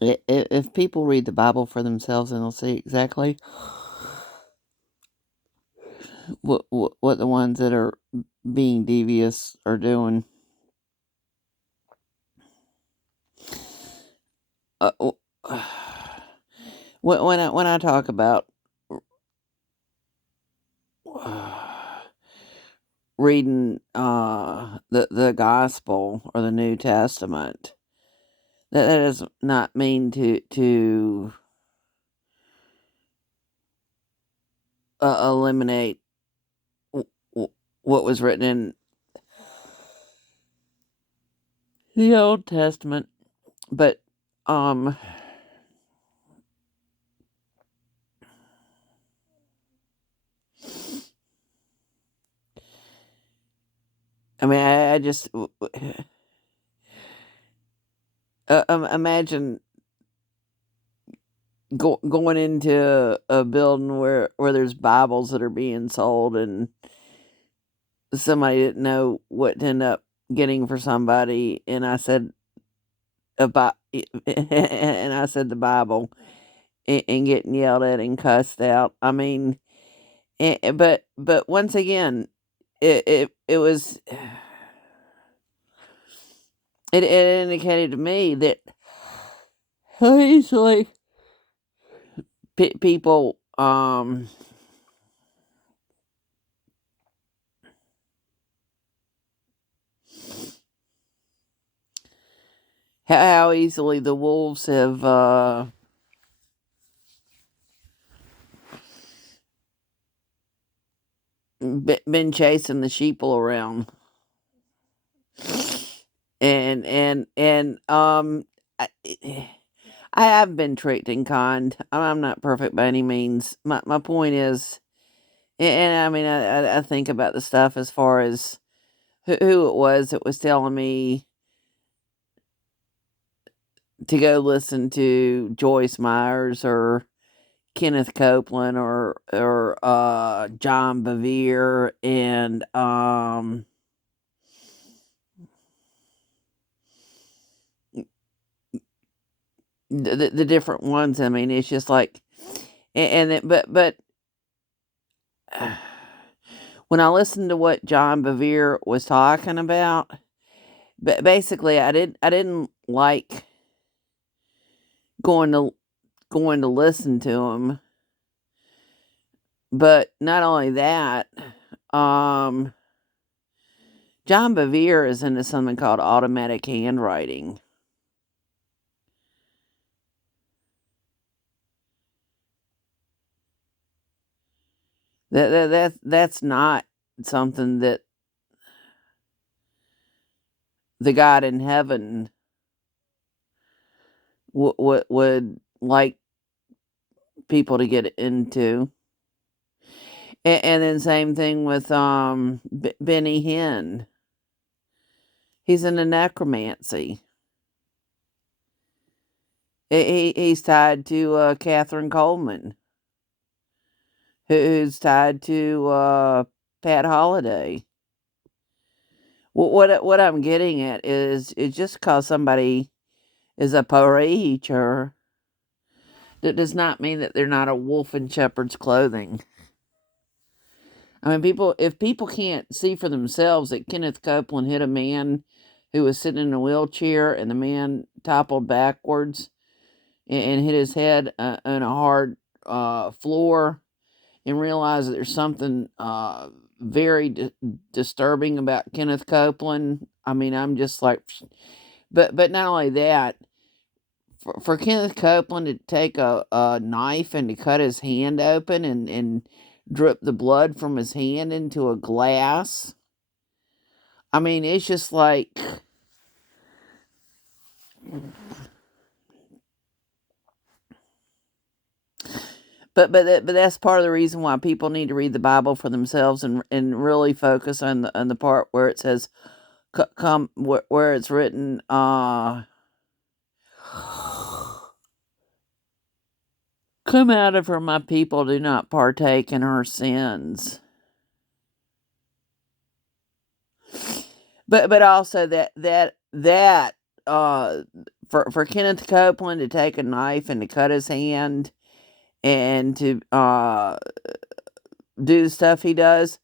If people read the Bible for themselves, and they'll see exactly what the ones that are being devious are doing. Uh, w- when I talk about reading the gospel or the New Testament, that does not mean to eliminate what was written in the Old Testament, but um, I mean, I just imagine going into a building where there's Bibles that are being sold, and somebody didn't know what to end up getting for somebody, and I said and I said the Bible, and getting yelled at and cussed out. I mean, but once again, it was it indicated to me that easily people how easily the wolves have been chasing the sheeple around, and I, I have been tricked and conned. I'm not perfect by any means. My point is, and I mean, I think about the stuff as far as who it was that was telling me to go listen to Joyce Myers or Kenneth Copeland or John Bevere, and the different ones. I mean, it's just like, but when I listened to what John Bevere was talking about, but basically, I didn't like going to going to listen to him. But not only that, um, John Bevere is into something called automatic handwriting. That's not something that the God in heaven would like people to get into. And then same thing with Benny Hinn. He's into necromancy. He's tied to Catherine Coleman, who's tied to Pat Holliday. What I'm getting at is just because somebody is a preacher, that does not mean that they're not a wolf in shepherd's clothing. I mean, if people can't see for themselves that Kenneth Copeland hit a man who was sitting in a wheelchair, and the man toppled backwards and hit his head on a hard floor, and realize that there's something very disturbing about Kenneth Copeland. I mean, I'm just like, but not only that, for Kenneth Copeland to take a knife and to cut his hand open and drip the blood from his hand into a glass. I mean, it's just like, but that's part of the reason why people need to read the Bible for themselves, and really focus on the part where it says, come where it's written, come out of her, my people, do not partake in her sins. But also that uh for Kenneth Copeland to take a knife and to cut his hand and to do the stuff he does,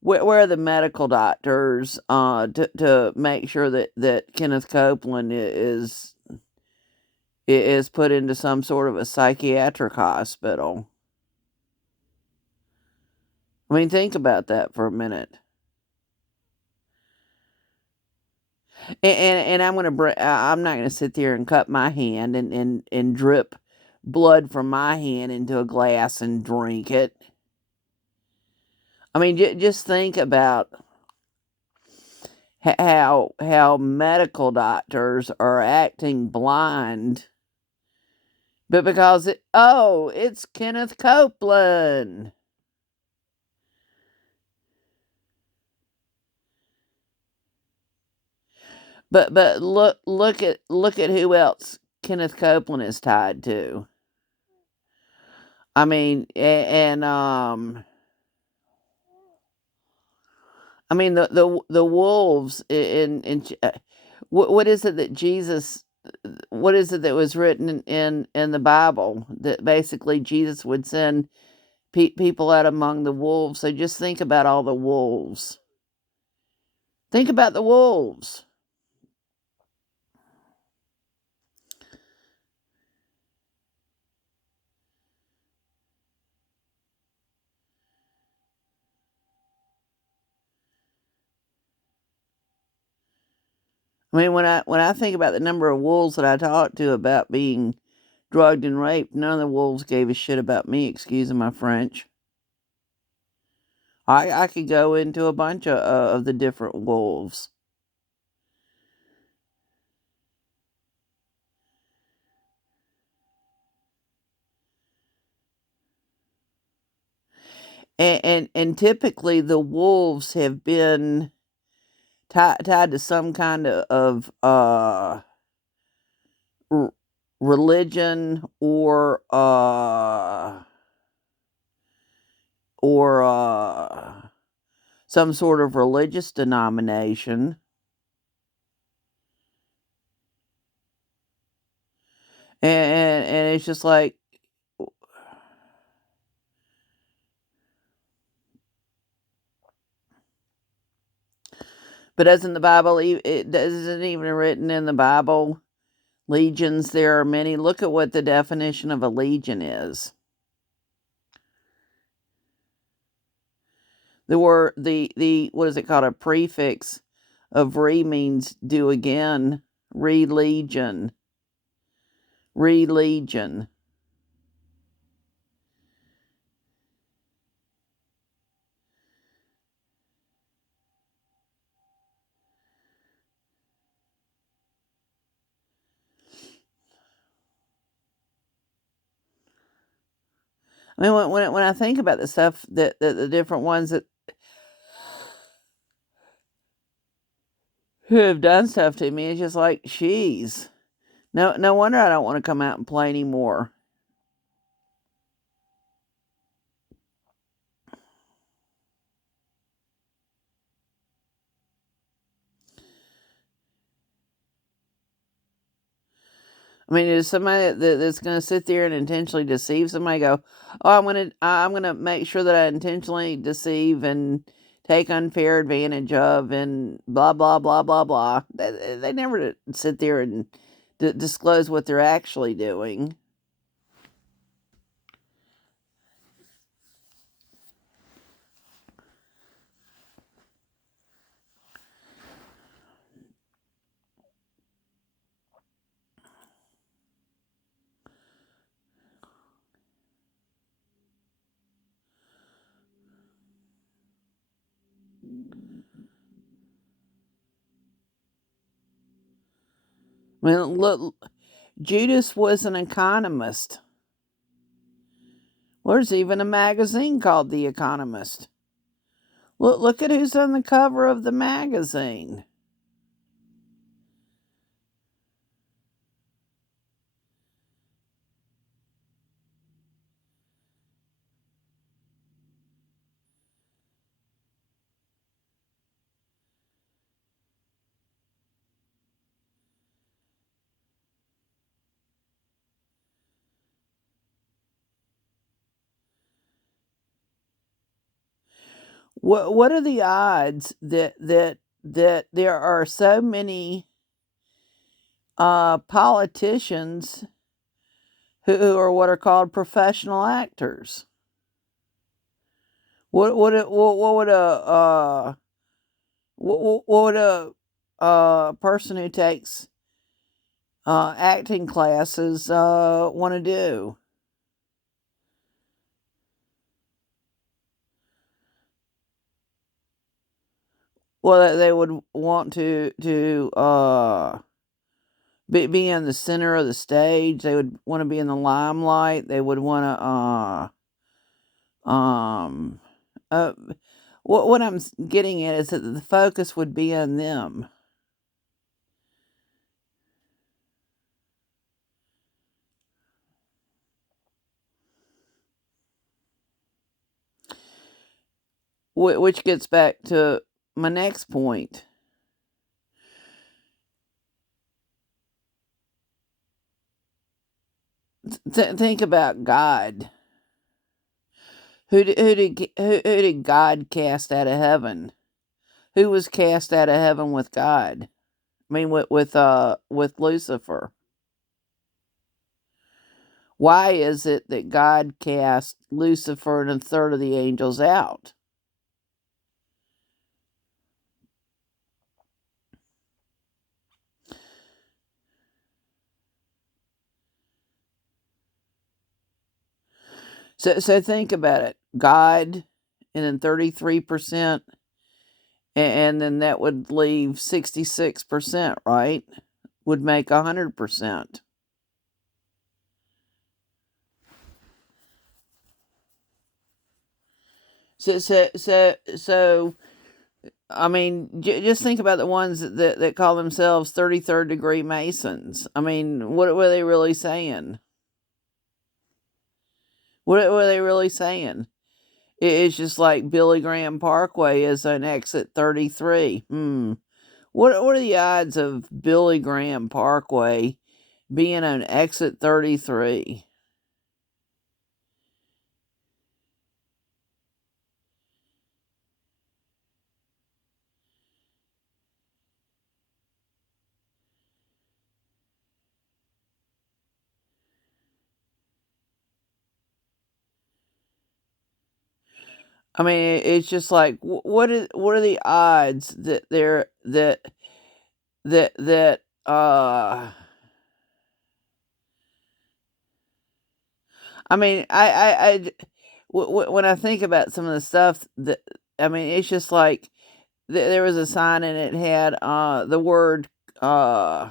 where are the medical doctors to make sure that Kenneth Copeland is put into some sort of a psychiatric hospital? I mean, think about that for a minute. And I'm not gonna sit there and cut my hand and drip blood from my hand into a glass and drink it. I mean, just think about how medical doctors are acting blind, but because it's Kenneth Copeland. But look at who else Kenneth Copeland is tied to. I mean, and I mean the wolves what is it that Jesus, what is it that was written in the Bible that basically Jesus would send people out among the wolves? So just think about all the wolves. Think about the wolves. I mean, when I think about the number of wolves that I talked to about being drugged and raped, none of the wolves gave a shit about me, excusing my French. I could go into a bunch of the different wolves. And typically the wolves have been tied to some kind of religion or some sort of religious denomination. And it's just like, but doesn't the Bible, it isn't even written in the Bible, legions, there are many. Look at what the definition of a legion is. The word, the what is it called? A prefix of re means do again. Religion. Religion. I mean, when I think about the stuff that the different ones that who have done stuff to me, it's just like, geez, no wonder I don't want to come out and play anymore. I mean, is somebody that's going to sit there and intentionally deceive somebody? Go, oh, I'm gonna make sure that I intentionally deceive and take unfair advantage of and blah blah blah blah blah. They never sit there and disclose what they're actually doing. I mean, look, Judas was an economist. There's even a magazine called The Economist. Look at who's on the cover of the magazine. What are the odds that there are so many politicians who are what are called professional actors? What would what would a person who takes acting classes want to do? Well, they would want to be in the center of the stage. They would want to be in the limelight. They would want to uh what I'm getting at is that the focus would be on them. Which gets back to my next point. Think about God. Who did God cast out of heaven? Who was cast out of heaven with God? I mean, with Lucifer. Why is it that God cast Lucifer and a third of the angels out? So think about it. God, and then 33%, and then that would leave 66%, right? Would make 100%. So I mean, just think about the ones that call themselves 33rd degree Masons. I mean, what were they really saying? What were they really saying? It's just like Billy Graham Parkway is on exit 33. What are the odds of Billy Graham Parkway being on exit 33? I mean, it's just like what are the odds that they're that I mean, when I think about some of the stuff that I mean, it's just like there was a sign and it had the word uh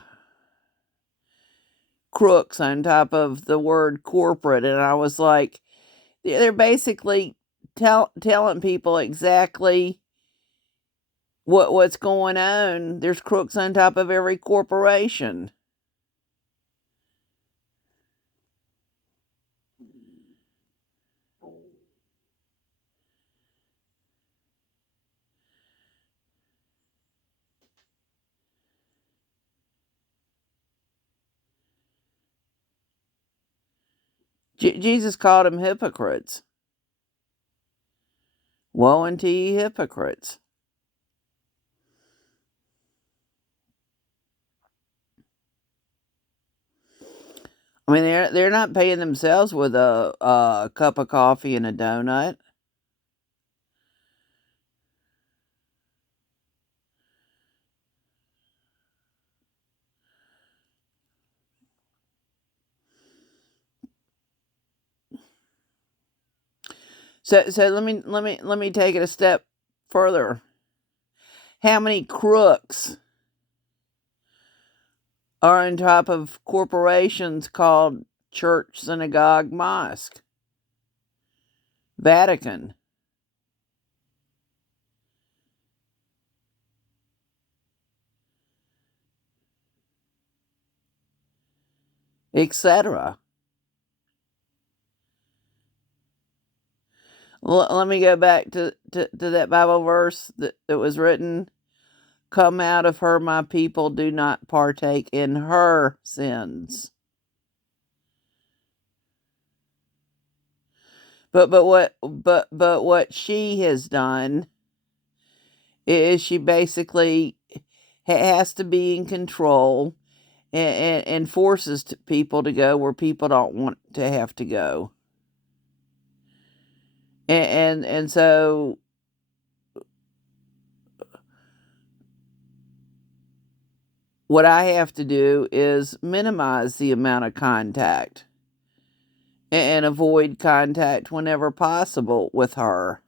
crooks on top of the word corporate, and I was like, they're basically telling people exactly what's going on. There's crooks on top of every corporation. Jesus called them hypocrites. Woe unto ye hypocrites. I mean, they're not paying themselves with a cup of coffee and a donut. So let me take it a step further. How many crooks are on top of corporations called church, synagogue, mosque, Vatican, etc.? Let me go back to that Bible verse that was written. Come out of her, my people, do not partake in her sins. But what she has done Is she basically has to be in control and forces people to go where people don't want to have to go. And so what I have to do is minimize the amount of contact and avoid contact whenever possible with her.